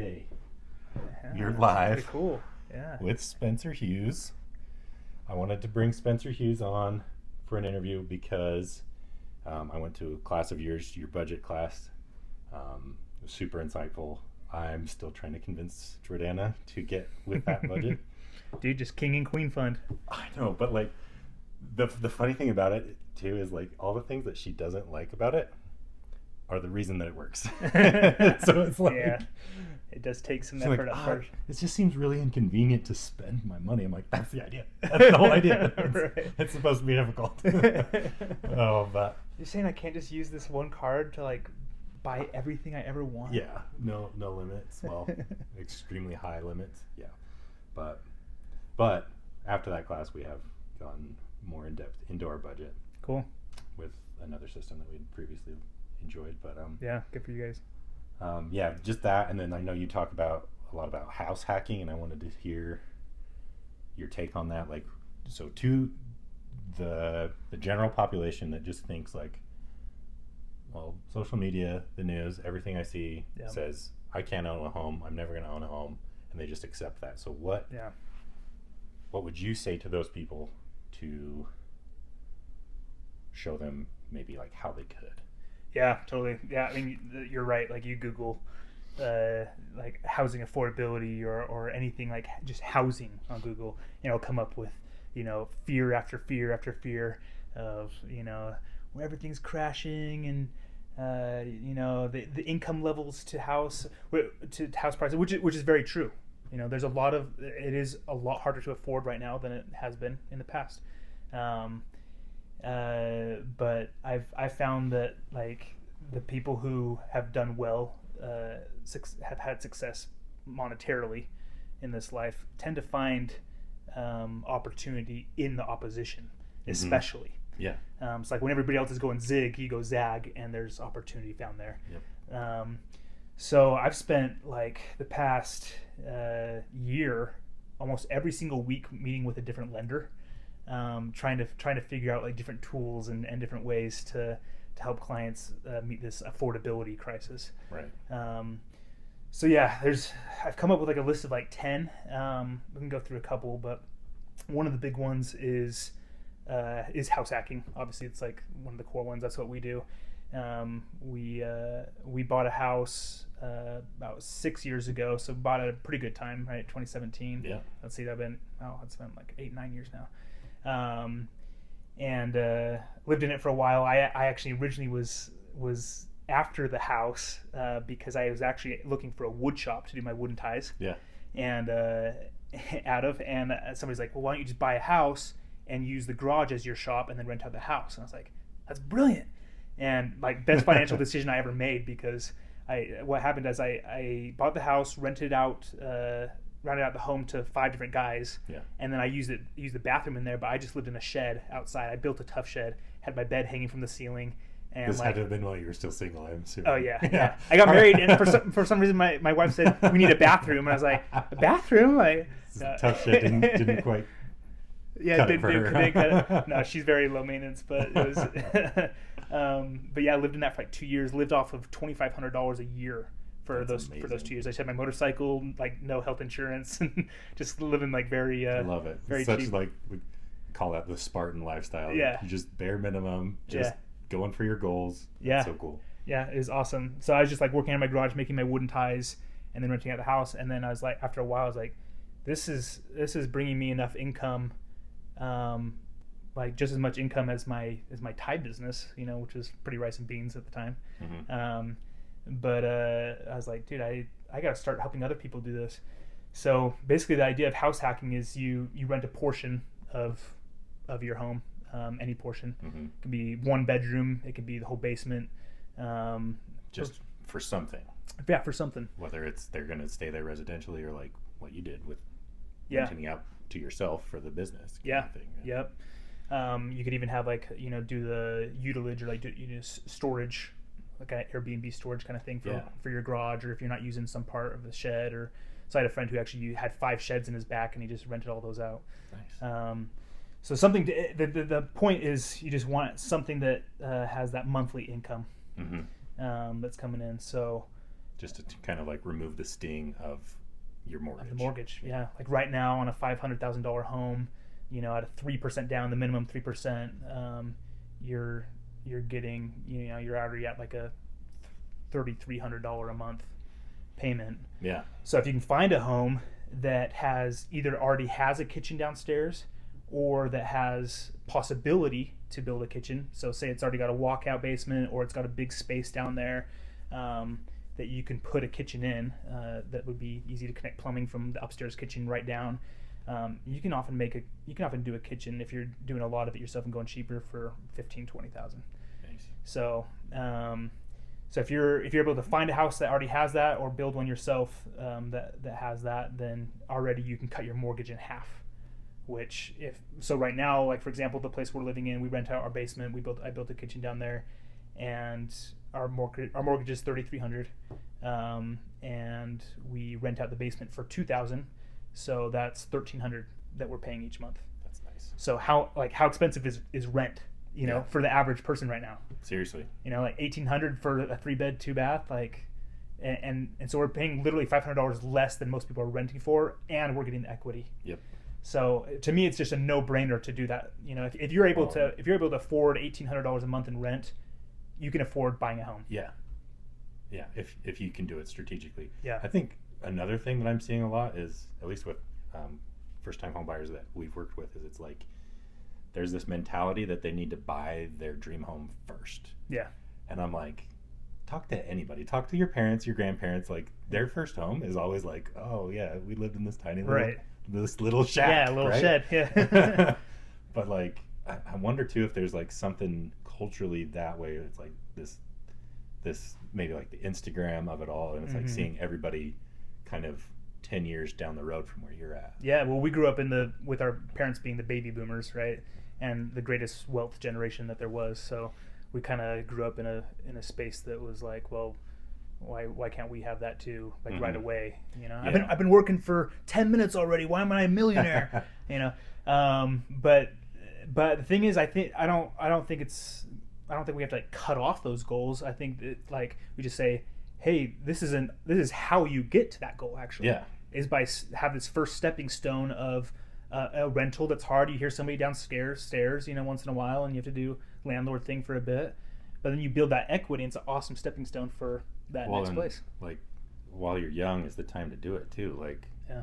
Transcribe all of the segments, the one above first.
Okay, Yeah, you're that's live pretty cool. Yeah. with Spencer Hughes. I wanted to bring Spencer Hughes on for an interview because I went to a class of yours, your budget class. It was super insightful. I'm still trying to convince Jordana to get with that budget. Dude, just king and queen fund. I know, but like the funny thing about it too is like all the things that she doesn't like about it are the reason that it works. So it's like, Yeah. It does take some she's effort like, at first. it just seems really inconvenient to spend my money. I'm like, that's the idea. That's the whole idea. Right. It's supposed to be difficult. But You're saying I can't just use this one card to like buy everything I ever want? yeah, no limits. Well, extremely high limits. Yeah, but after that class, we have gone more in depth into our budget Cool. with another system that we'd previously enjoyed. But Yeah, good for you guys. yeah, just that, and then I know you talk about a lot about house hacking, and I wanted to hear your take on that. Like, so to the general population that just thinks like, well, social media, the news, everything I see Yep. says I can't own a home. I'm never going to own a home, and they just accept that. So what Yeah. would you say to those people to show them maybe like how they could? Yeah, totally. Yeah, I mean, you're right. Like you Google like housing affordability or anything like just housing on Google, and it'll come up with, fear after fear after fear of, where everything's crashing and, the income levels to house prices, which is very true. There's it is a lot harder to afford right now than it has been in the past. But I've found that like the people who have done well, have had success monetarily in this life tend to find opportunity in the opposition, especially. Yeah. It's like when everybody else is going zig, you go zag, and there's opportunity found there. Yep. So I've spent like the past year, almost every single week, meeting with a different lender, trying to figure out like different tools and different ways to help clients meet this affordability crisis. Right. So yeah, I've come up with like a list of like 10. We can go through a couple, but one of the big ones is house hacking. Obviously, it's like one of the core ones. That's what we do. We bought a house about 6 years ago, so bought at a pretty good time, right? 2017. Yeah. Let's see, it's been like 8-9 years now. And lived in it for a while. I actually originally was after the house because I was actually looking for a wood shop to do my wooden ties. Yeah. And somebody's like, well, why don't you just buy a house and use the garage as your shop and then rent out the house? And I was like, that's brilliant. And like best financial decision I ever made, because what happened is I bought the house, rented out the home to 5 different guys. Yeah. And then I used the bathroom in there, but I just lived in a shed outside. I built a tough shed, had my bed hanging from the ceiling. And This had to have been while you were still single, I'm assuming. Oh yeah. I got married, and for some reason my wife said we need a bathroom, and I was like, a bathroom? Tough shit didn't quite. Yeah, cut didn't it for cut her. it. No, she's very low maintenance, but it was. But yeah, I lived in that for like 2 years. Lived off of $2,500 a year for That's those 2 amazing. years. I just had my motorcycle, like no health insurance, and just living like very. I love it. Very It's such cheap. like we call that the Spartan lifestyle. Yeah. You just bare minimum, just going for your goals. Yeah. That's so cool. Yeah, it was awesome. So I was just like working on my garage, making my wooden ties, and then renting out the house. And then I was like, after a while, I was like, this is bringing me enough income, like just as much income as my tie business, which was pretty rice and beans at the time. Mm-hmm. But I was like, dude, I got to start helping other people do this. So basically, the idea of house hacking is you rent a portion of your home, any portion. Mm-hmm. It can be 1 bedroom, it can be the whole basement. Just for something. Yeah, for something. Whether it's they're going to stay there residentially or like what you did with Yeah. renting out to yourself for the business. Yeah. Thing. Yep. You could even have like do the utilage or like storage, like an Airbnb storage kind of thing for your garage, or if you're not using some part of the shed. Or so I had a friend who actually had 5 sheds in his back, and he just rented all those out. Nice. So something the point is you just want something that has that monthly income Mm-hmm. that's coming in. So just to kind of like remove the sting of your mortgage. Of the mortgage, yeah. Like right now on a $500,000 home, at a 3% down, the minimum 3%, you're getting, you're already at like a $3,300 a month payment. Yeah. So if you can find a home that already has a kitchen downstairs, or that has possibility to build a kitchen. So say it's already got a walkout basement, or it's got a big space down there that you can put a kitchen in. That would be easy to connect plumbing from the upstairs kitchen right down. You can often do a kitchen if you're doing a lot of it yourself and going cheaper for $15,000-$20,000. Nice. So if you're able to find a house that already has that, or build one yourself that has that, then already you can cut your mortgage in half. Right now, like for example, the place we're living in, we rent out our basement. I built a kitchen down there, and our mortgage is $3,300, and we rent out the basement for $2,000, so that's $1,300 that we're paying each month. That's nice. So how expensive is rent? For the average person right now. Seriously. Like $1,800 for a 3-bed 2-bath, like, and so we're paying literally $500 less than most people are renting for, and we're getting the equity. Yep. So to me, it's just a no-brainer to do that. If you're able to afford $1,800 a month in rent, you can afford buying a home. Yeah. Yeah. If you can do it strategically. Yeah. I think another thing that I'm seeing a lot is, at least with first-time home buyers that we've worked with, is it's like there's this mentality that they need to buy their dream home first. Yeah. And I'm like, talk to anybody. Talk to your parents, your grandparents. Like, their first home is always like, oh yeah, we lived in this tiny little shack. Yeah, a little right? shed. Yeah. But like, I wonder too if there's like something culturally that way. It's like this maybe like the Instagram of it all, and it's like seeing everybody kind of 10 years down the road from where you're at. Yeah. Well, we grew up with our parents being the baby boomers, right, and the greatest wealth generation that there was. So we kind of grew up in a space that was like, well, why can't we have that too, like right away? Yeah. I've been working for 10 minutes already. Why am I a millionaire? But the thing is, I don't think we have to like cut off those goals. I think that like we just say, hey, this is how you get to that goal. Actually, Yeah. Is by have this first stepping stone of a rental that's hard. You hear somebody downstairs stairs, once in a while, and you have to do landlord thing for a bit. But then you build that equity, and it's an awesome stepping stone for that next place. Like, while you're young is the time to do it too. Like, yeah,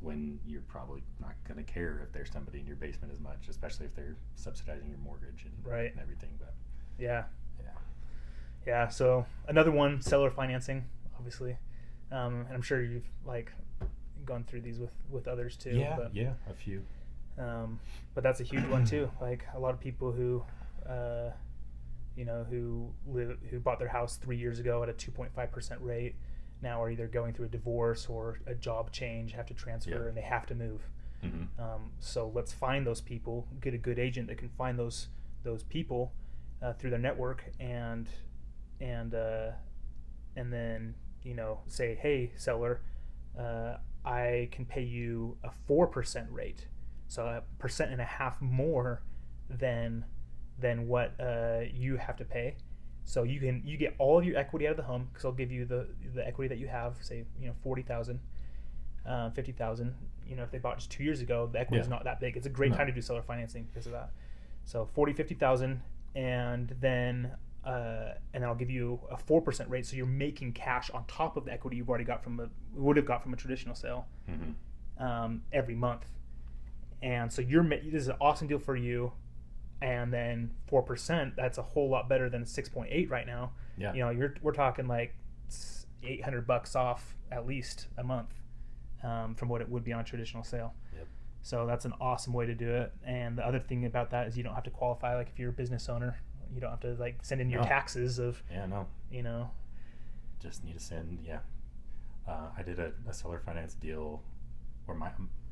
when you're probably not going to care if there's somebody in your basement as much, especially if they're subsidizing your mortgage and everything. But yeah. So another one, seller financing, obviously, and I'm sure you've like gone through these with others too. Yeah, a few. But that's a huge one too. Like a lot of people who who bought their house 3 years ago at a 2.5% rate now are either going through a divorce or a job change, have to transfer, and they have to move. So let's find those people, get a good agent that can find those people through their network, and then say, hey, seller, I can pay you a 4% rate, so 1.5% more than what you have to pay. So you get all of your equity out of the home, because I'll give you the equity that you have, say $40,000, $50,000. If they bought just 2 years ago, the equity is not that big. It's a great time to do seller financing because of that. So $50,000, and then I'll give you a 4% rate, so you're making cash on top of the equity you've already would have got from a traditional sale every month. And so this is an awesome deal for you. And then 4%, that's a whole lot better than 6.8 right now. Yeah. We're talking like $800 off at least a month from what it would be on a traditional sale. Yep. So that's an awesome way to do it. And the other thing about that is you don't have to qualify. Like if you're a business owner, you don't have to like send in your taxes of. Yeah, no. Just need to send. Yeah. I did a seller finance deal where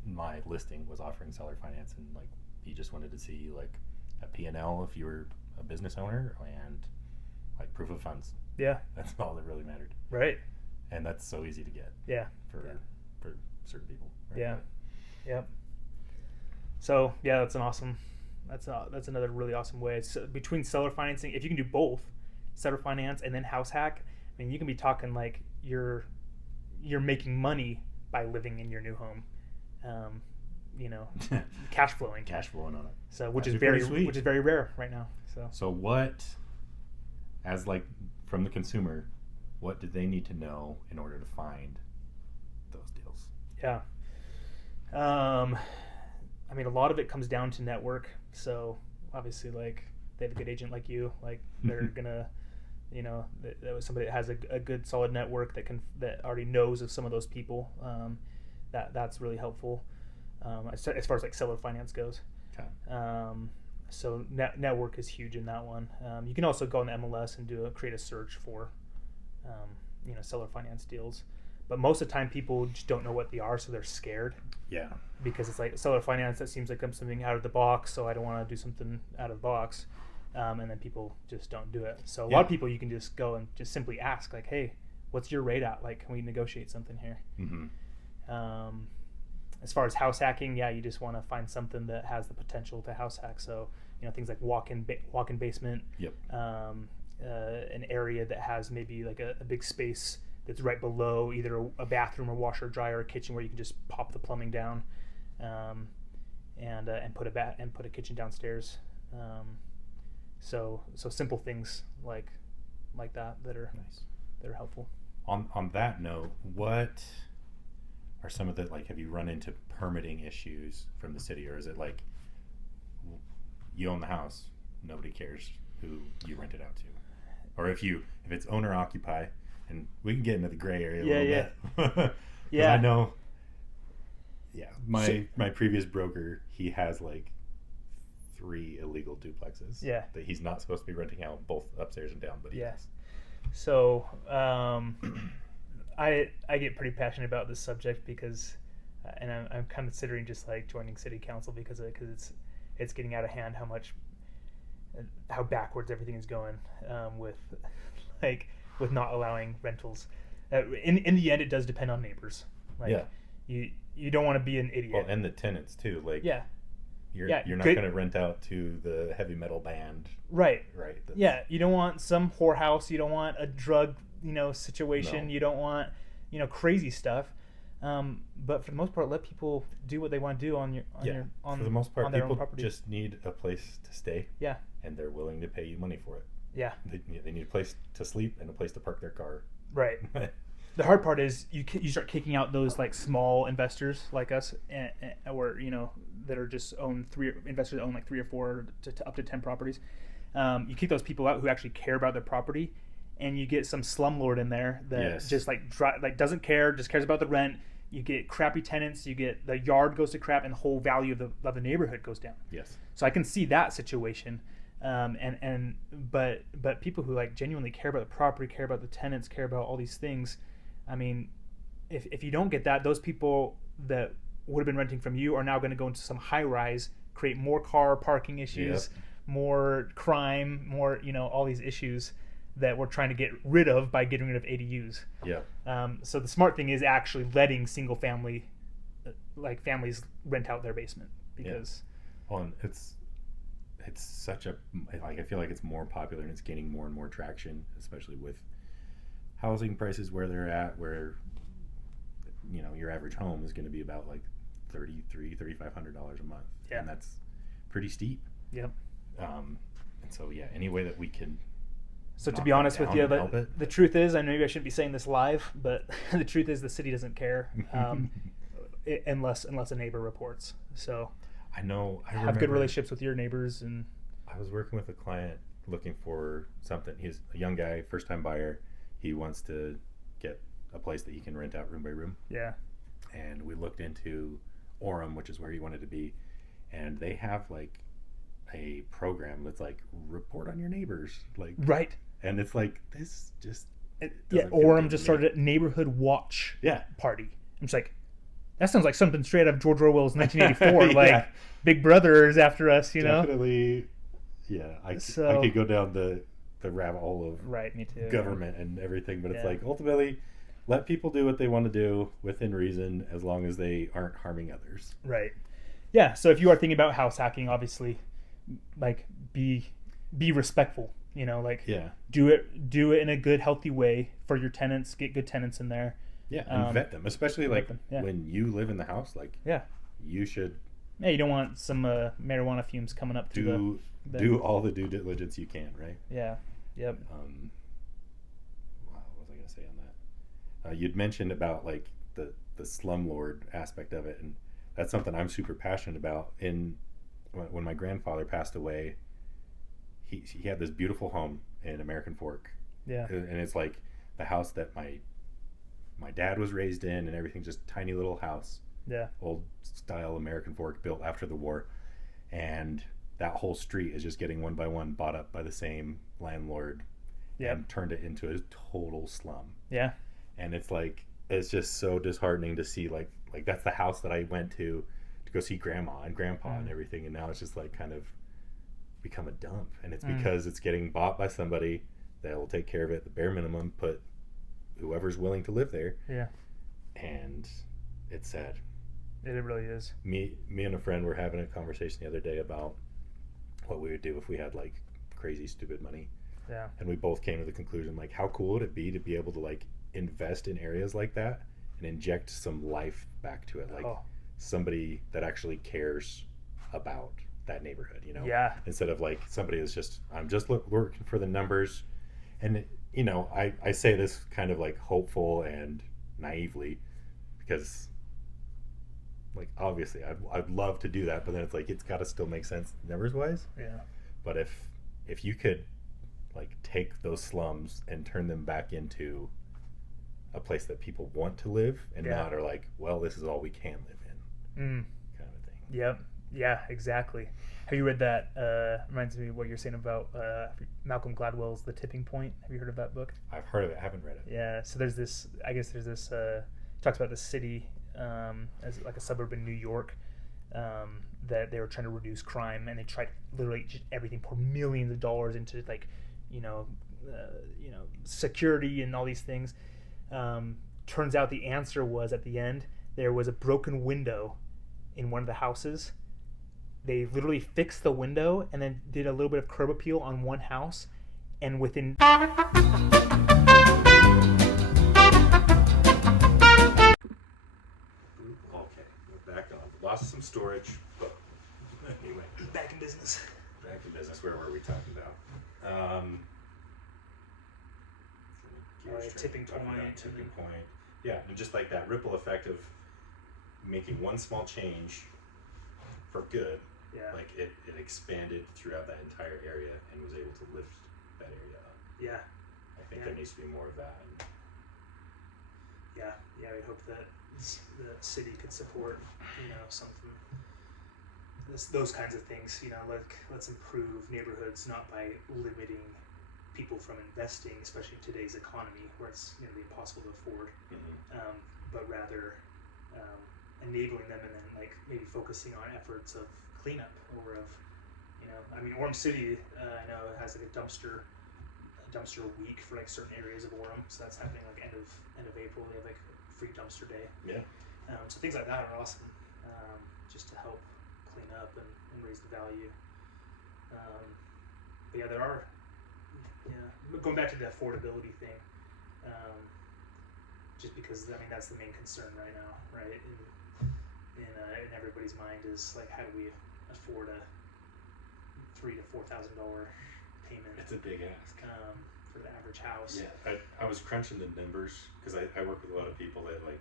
my listing was offering seller finance, and like he just wanted to see like a P&L if you were a business owner, and like proof of funds. Yeah. That's all that really mattered. Right. And that's so easy to get. Yeah. For certain people. Right? Yeah. Yep. So yeah, that's another really awesome way. So between seller financing, if you can do both, seller finance and then house hack, I mean, you can be talking like you're making money by living in your new home, um, you know, cash flowing. Cash flowing on it. So That'd be pretty sweet. which is very rare right now. So what, as like from the consumer, what do they need to know in order to find those deals? Yeah. I mean, a lot of it comes down to network. So obviously, like they have a good agent like you, like they're gonna, you know, that was somebody that has a good solid network that already knows of some of those people. That's really helpful. As far as like seller finance goes. Okay. So network is huge in that one. You can also go on the MLS and create a search for, you know, seller finance deals. But most of the time, people just don't know what they are, so they're scared. Yeah. Because it's like seller finance, that seems like something out of the box, so I don't want to do something out of the box. And then people just don't do it. So a lot of people, you can just go and just simply ask, like, hey, what's your rate at? Like, can we negotiate something here? Mm-hmm. As far as house hacking, yeah, you just want to find something that has the potential to house hack. So, you know, things like walk-in basement. Yep. An area that has maybe like a big space that's right below either a bathroom or washer, dryer, or kitchen where you can just pop the plumbing down, and put a kitchen downstairs. So simple things like that are nice. That are helpful. On that note, what are some of the, like, have you run into permitting issues from the city, or is it like you own the house, nobody cares who you rent it out to, or if it's owner occupy, and we can get into the gray area a little bit. Yeah, I know. Yeah, my previous broker, he has like 3 illegal duplexes. Yeah, that he's not supposed to be renting out, both upstairs and down, but he does. So I get pretty passionate about this subject because, and I'm considering just like joining city council because it's getting out of hand how backwards everything is going with not allowing rentals. In the end, it does depend on neighbors. Like, you don't want to be an idiot. Well, and the tenants too. Like, you're not going to rent out to the heavy metal band. Right. That's, you don't want some whorehouse. You don't want a drug, situation. No. You don't want, crazy stuff. But for the most part, let people do what they want to do for the most part, people just need a place to stay. Yeah. And they're willing to pay you money for it. Yeah. They need a place to sleep and a place to park their car. Right. The hard part is you start kicking out those like small investors like us, or that are just investors that own like 3 or 4 to up to 10 properties. You kick those people out who actually care about their property, and you get some slumlord in there that just doesn't care, just cares about the rent. You get crappy tenants. You get the yard goes to crap, and the whole value of the neighborhood goes down. Yes. So I can see that situation. But people who like genuinely care about the property, care about the tenants, care about all these things. I mean, if you don't get that, those people that would have been renting from you are now going to go into some high rise, create more car parking issues, more crime, more all these issues that we're trying to get rid of by getting rid of ADUs. Yeah. So the smart thing is actually letting single family, like families, rent out their basement because. Well, and it's such a, like, I feel like it's more popular and it's gaining more and more traction, especially with housing prices where they're at, where your average home is going to be about like $3,500 a month. Yeah. And that's pretty steep. Yep. And so any way that we can. So to be honest with you, the truth is, I know maybe I shouldn't be saying this live, but the truth is the city doesn't care unless a neighbor reports. So I have good relationships with your neighbors. And I was working with a client looking for something. He's a young guy, first time buyer. He wants to get a place that he can rent out room by room. Yeah. And we looked into Orem, which is where he wanted to be, and they have like a program that's like report on your neighbors, like right. And it's like this just Orem just started a neighborhood watch party. I'm just like, that sounds like something straight out of George Orwell's 1984. Like Big Brother is after us, Definitely. Yeah, I could go down the rabbit hole of me too, government and everything, but it's like ultimately let people do what they want to do within reason, as long as they aren't harming others. Right. Yeah. So if you are thinking about house hacking, obviously, like be respectful. You know, like Yeah. do it in a good, healthy way for your tenants. Get good tenants in there. Yeah, and vet them, especially Vet like them. Yeah. when you live in the house. Like Yeah. you should Yeah. You don't want some marijuana fumes coming up to the. do all the due diligence you can, right? Yeah. Yep. Wow, what was I gonna say on that? You'd mentioned about like the slumlord aspect of it, and that's something I'm super passionate about. In when my grandfather passed away, he had this beautiful home in American Fork, Yeah. and it's like the house that my dad was raised in, and everything, just tiny little house, Yeah. old style American Fork, built after the war, and that whole street is just getting one by one bought up by the same landlord Yep. and turned it into a total slum. Yeah. And it's like it's just so disheartening to see like that's the house that I went to go see grandma and grandpa and everything, and now it's just like kind of become a dump, and it's because it's getting bought by somebody that will take care of it at the bare minimum, put whoever's willing to live there. Yeah. And it's sad. It really is. Me and a friend were having a conversation the other day about what we would do if we had like crazy stupid money. Yeah. And we both came to the conclusion, like, how cool would it be to be able to like invest in areas like that and inject some life back to it, like somebody that actually cares about that neighborhood, you know? Yeah. Instead of like somebody that's just, I'm just working for the numbers. And you know, I say this kind of like hopeful and naively, because like obviously I'd love to do that, but then it's like it's got to still make sense numbers wise. Yeah. But if you could like take those slums and turn them back into a place that people want to live, and not are like, well, this is all we can live in, kind of thing. Yep. Yeah, exactly. Have you read that? Reminds me of what you're saying about Malcolm Gladwell's The Tipping Point. Have you heard of that book? I've heard of it. I haven't read it. Yeah. So there's this. I guess there's this. Talks about the city as like a suburb in New York, that they were trying to reduce crime, and they tried literally just everything, pour millions of dollars into like, security and all these things. Turns out the answer was, at the end, there was a broken window in one of the houses. They literally fixed the window and then did a little bit of curb appeal on one house, and within Okay, we're back on. Lost some storage, but anyway, back in business. back in business. Where were we talking about? Tipping point. Tipping point. Yeah, and just like that ripple effect of making one small change for good. Yeah. Like it expanded throughout that entire area and was able to lift that area up. Yeah. I think there needs to be more of that. And yeah, we hope that the city could support, something, those kinds of things. Like let's improve neighborhoods not by limiting people from investing, especially in today's economy where it's going to be impossible to afford, but rather enabling them, and then like maybe focusing on efforts of cleanup or of, Orem City, I know has like a dumpster week for like certain areas of Orem, so that's happening like end of April. They have like free dumpster day. Yeah. So things like that are awesome, just to help clean up and raise the value. But yeah, there are. Yeah, going back to the affordability thing, just because that's the main concern right now, right? In everybody's mind is like, how do we afford a $3,000 to $4,000 payment? It's a big ask for the average house. Yeah, I was crunching the numbers because I work with a lot of people that like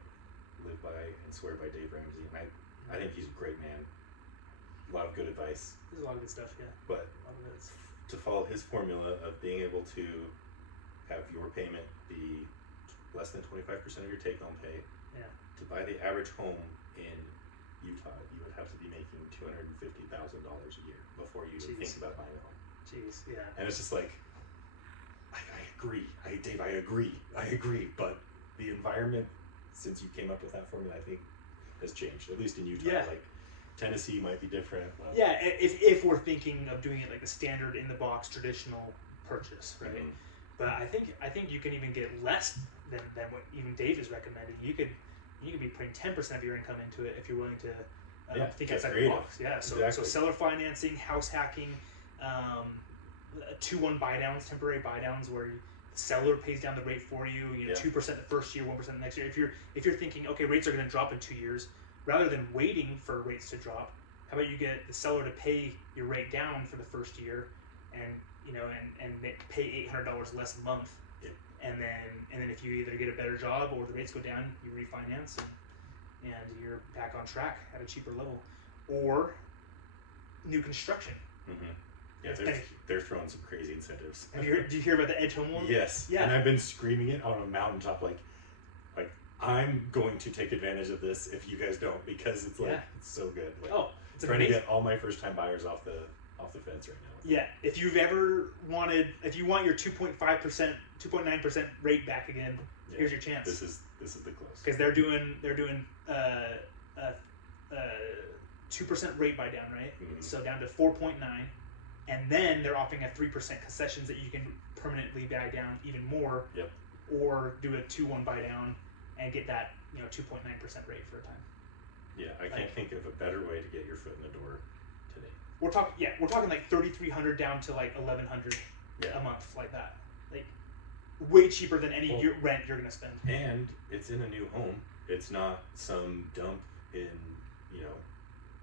live by and swear by Dave Ramsey, and I think he's a great man. A lot of good advice. There's a lot of good stuff, yeah. But to follow his formula of being able to have your payment be less than 25% of your take-home pay, to buy the average home in Utah, you would have to be making $250,000 a year before you even think about buying a home. Jeez, yeah. And it's just like, I agree. Dave, I agree. But the environment, since you came up with that formula, I think has changed, at least in Utah. Yeah. Like, Tennessee might be different. Well, yeah, if we're thinking of doing it like the standard in the box traditional purchase, right? Mm-hmm. But I think you can even get less than what even Dave is recommending. You could be putting 10% of your income into it if you're willing to think outside the box. Yeah, so seller financing, house hacking, 2-1 buy downs, temporary buy downs, where the seller pays down the rate for you. You know, 2% the first year, 1% the next year. If you're thinking, okay, rates are going to drop in 2 years, rather than waiting for rates to drop, how about you get the seller to pay your rate down for the first year, and and pay $800 less a month, and then if you either get a better job or the rates go down, you refinance and you're back on track at a cheaper level, or new construction. Mm-hmm. Yeah, they're throwing some crazy incentives. Do you hear about the Edge Home Loan? Yes. Yeah. And I've been screaming it on a mountaintop, like I'm going to take advantage of this if you guys don't, because it's it's so good. Like, it's trying amazing. to get all my first time buyers off the fence right now. Yeah. If you want your 2.5%, 2.9% rate back again, here's your chance. This is the close. Because they're doing 2% rate buy down, right? Mm-hmm. So down to 4.9, and then they're offering a 3% concessions that you can permanently buy down even more. Yep. Or do a 2-1 buy down and get that 2.9% rate for a time. Yeah, I can't think of a better way to get your foot in the door today. We're talking like $3,300 down to like $1,100 a month, like that. Like way cheaper than any rent you're gonna spend. And it's in a new home. It's not some dump in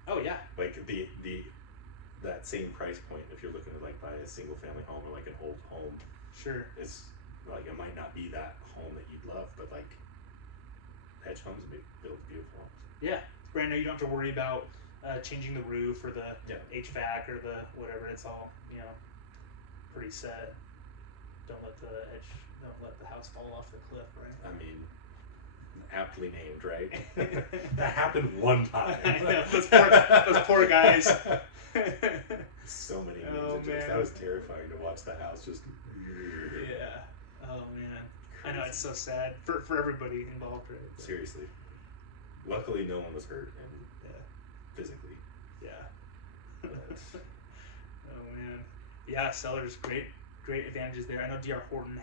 Oh yeah. Like that same price point, if you're looking to like buy a single family home or like an old home. Sure. It's like, it might not be that home that you'd love, but like Edge Homes build beautiful homes. Yeah, it's brand new. You don't have to worry about changing the roof or the HVAC or the whatever. It's all pretty set. Don't let the house fall off the cliff, right? I mean, aptly named, right? That happened one time. I know, those poor guys. So many memes. That was terrifying to watch the house just. Yeah. Oh man. Crazy. I know, it's so sad for everybody involved, right? Seriously. Luckily, no one was hurt physically. Yeah. Oh man. Yeah, sellers, great advantages there. I know D.R. Horton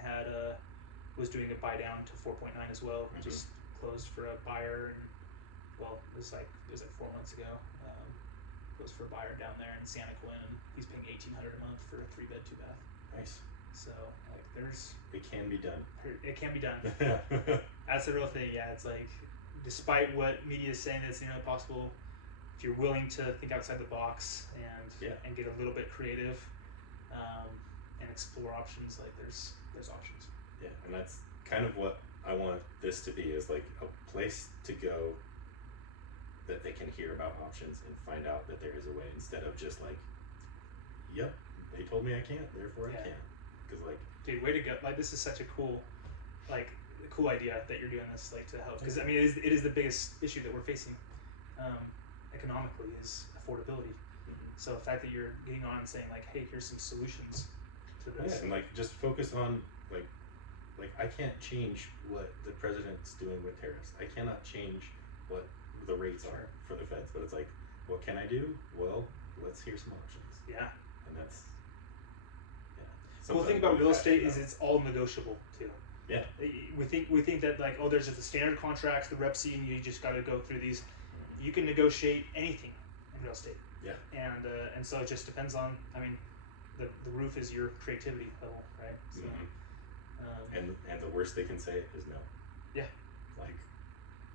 was doing a buy down to 4.9 as well. Mm-hmm. Just closed for a buyer, and it was like 4 months ago. Closed for a buyer down there in Santa Quinn, and he's paying $1,800 a month for a 3-bed, 2-bath. Nice. So it can be done. It can be done. That's the real thing. Yeah, it's like, despite what media is saying that's possible, if you're willing to think outside the box and get a little bit creative, and explore options, like there's options. Yeah, and that's kind of what I want this to be, is like a place to go that they can hear about options and find out that there is a way, instead of just like, yep, they told me I can't, therefore I can't. Because like, dude, way to go! Like, this is such a cool idea that you're doing this, like, to help. Because I mean, it is the biggest issue that we're facing economically, is affordability. Mm-hmm. So the fact that you're getting on and saying like, hey, here's some solutions to this. Yeah, and like, just focus on like I can't change what the president's doing with tariffs. I cannot change what the rates are for the feds, but it's like, what can I do? Well, let's hear some options. Yeah. And that's the cool thing about real estate is it's all negotiable too. Yeah. We think that like, there's just the standard contracts, the rep C, and you just got to go through these. You can negotiate anything in real estate. Yeah. And so it just depends on. I mean, the roof is your creativity level, right? So, and the worst they can say is no. Yeah. Like,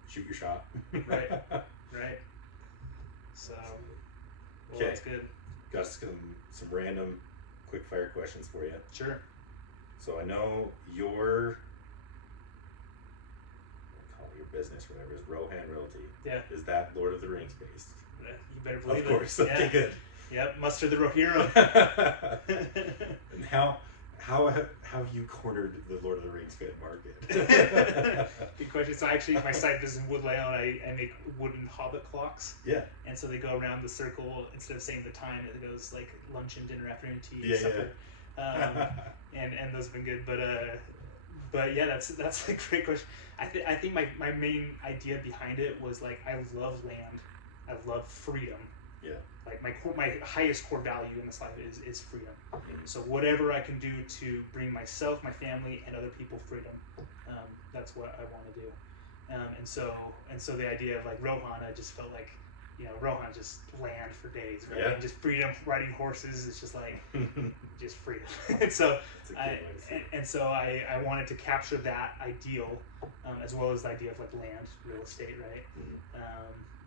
shoot your shot. Right. Right. So. Well, that's good. Got some random quick fire questions for you. Sure. So I know your business, whatever, is Rohan Realty. Yeah. Is that Lord of the Rings based? You better believe it. Of course. Okay, good. Yep. Muster the Rohirrim. And how have you cornered the Lord of the Rings fan market? Good question. So actually, my site is in wood layout. I make wooden hobbit clocks. Yeah. And so they go around the circle. Instead of saying the time, it goes like lunch and dinner, afternoon tea, supper. And those have been good. But yeah, that's a great question. I think my main idea behind it was like, I love land. I love freedom. Yeah. Like my highest core value in this life is freedom. Mm-hmm. So whatever I can do to bring myself, my family, and other people freedom, that's what I want to do. And so the idea of like Rohan, I just felt like, Rohan just land for days, right? Yeah. And just freedom, riding horses. It's just like just freedom. And so I wanted to capture that ideal, as well as the idea of like land, real estate, right?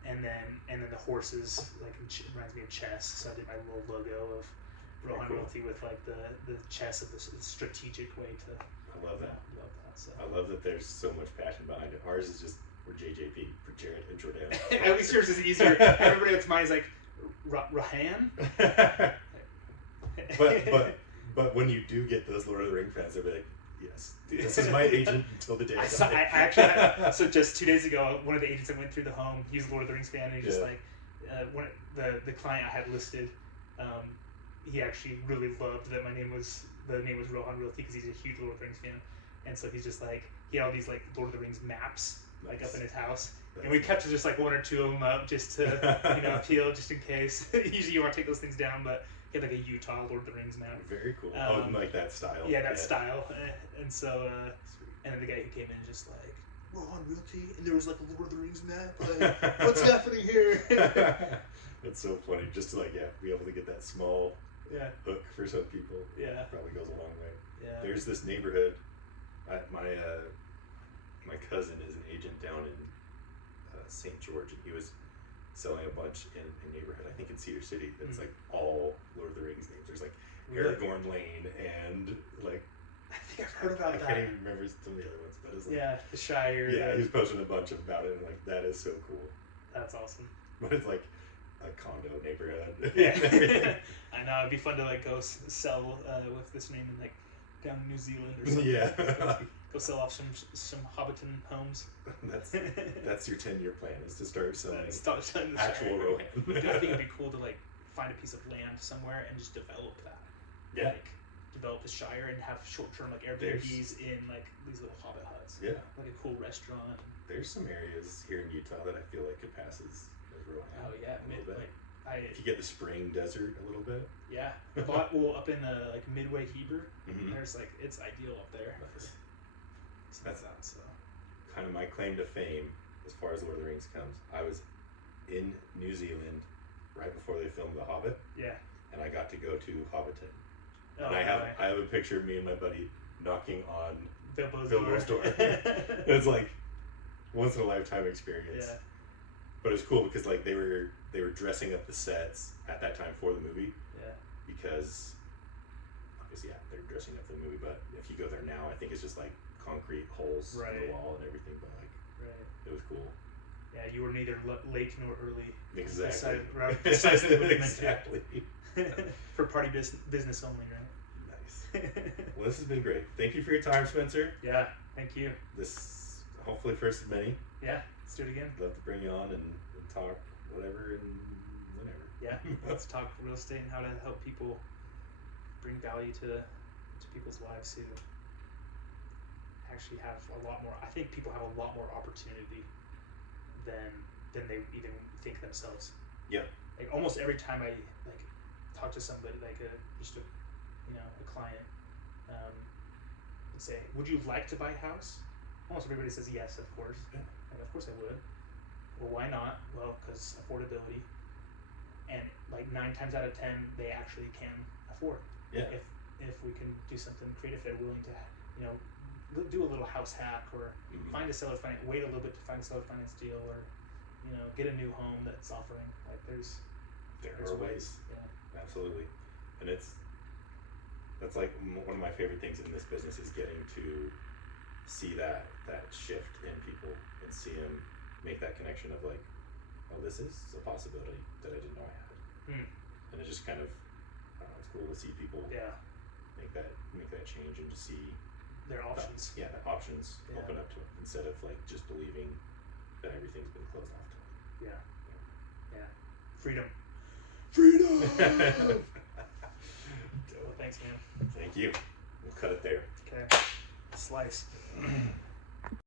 And then the horses, like it reminds me of chess. So I did my little logo of Rohan Realty with like the chess of the strategic way to. I love that. Love that. So. I love that there's so much passion behind it. Ours is just we're JJP for Jared and Jordan. At least yours is easier. Everybody that's mine is like Rohan. but when you do get those Lord of the Ring fans, they'll be like, yes, this is my agent until the day. I actually had, so just 2 days ago, one of the agents that went through the home, he's a Lord of the Rings fan, and he's just like, one the client I had listed, he actually really loved that the name was Rohan Realty because he's a huge Lord of the Rings fan, and so he's just like, he had all these like Lord of the Rings maps like up in his house. And we kept just like one or two of them up just to appeal just in case. Usually you want to take those things down, but he had like a Utah Lord of the Rings map. Very cool. Like that style. Yeah, that style. And so, and then the guy who came in just like, Rohan Realty, and there was like a Lord of the Rings map. Like, what's happening here? That's so funny. Just to be able to get that small hook for some people. Yeah. Probably goes a long way. Yeah. There's this neighborhood. My cousin is an agent down in St. George, and he was selling a bunch in a neighborhood, I think in Cedar City, that's like all Lord of the Rings names. There's like Aragorn Lane and like I think I've heard about that. I can't even remember some of the other ones, but it's like the Shire. Yeah, he was posting a bunch about it, and like that is so cool. That's awesome. But it's like a condo neighborhood. Yeah, I know. It'd be fun to like go sell with this name in like down in New Zealand or something. Yeah. Go sell off some Hobbiton homes. That's your 10-year plan, is to start selling the actual Rohan. Dude, I think it'd be cool to like find a piece of land somewhere and just develop that. Yeah. Like develop the Shire and have short-term like Airbnbs in like these little hobbit huts. Yeah. Like a cool restaurant. There's some areas here in Utah that I feel like it passes as Rohan. Oh yeah, if you get the spring desert a little bit. Yeah. Up in like Midway Heber, there's like it's ideal up there. Nice. That's kind of my claim to fame as far as Lord of the Rings comes. I was in New Zealand right before they filmed The Hobbit. Yeah. And I got to go to Hobbiton. Oh, and I have a picture of me and my buddy knocking on Bilbo's door. It's like once in a lifetime experience. Yeah. But it's cool because like they were dressing up the sets at that time for the movie. Yeah. Because obviously they're dressing up for the movie, but if you go there now, I think it's just like concrete holes in the wall and everything, but like it was cool. Yeah, you were neither late nor early. Exactly. Precisely what Exactly. For party business only, right? Nice. Well, this has been great. Thank you for your time, Spencer. Yeah, thank you. This hopefully first of many. Yeah, let's do it again. Love to bring you on and talk whatever and whenever. Yeah, let's talk real estate and how to help people bring value to people's lives who actually have a lot more. I think people have a lot more opportunity than they even think themselves. Yeah. Like almost every time I like talk to somebody, like a client, and say, "Would you like to buy a house?" Almost everybody says yes, of course. Yeah. And of course I would. Well, why not? Well, because affordability. And like 9 times out of 10, they actually can afford. Yeah. If we can do something creative, they're willing to, do a little house hack or find a seller finance, wait a little bit to find a seller finance deal, or get a new home that's offering. Like there's ways. Yeah. Absolutely. And that's like one of my favorite things in this business is getting to see that shift in people and see them make that connection of like, oh, this is a possibility that I didn't know I had. And it just kind of, I don't know, it's cool to see people make that change and to see their options. The options open up to them instead of like just believing that everything's been closed off to them. Yeah. Freedom. Well, thanks, man. Thank you. We'll cut it there. Okay. Slice.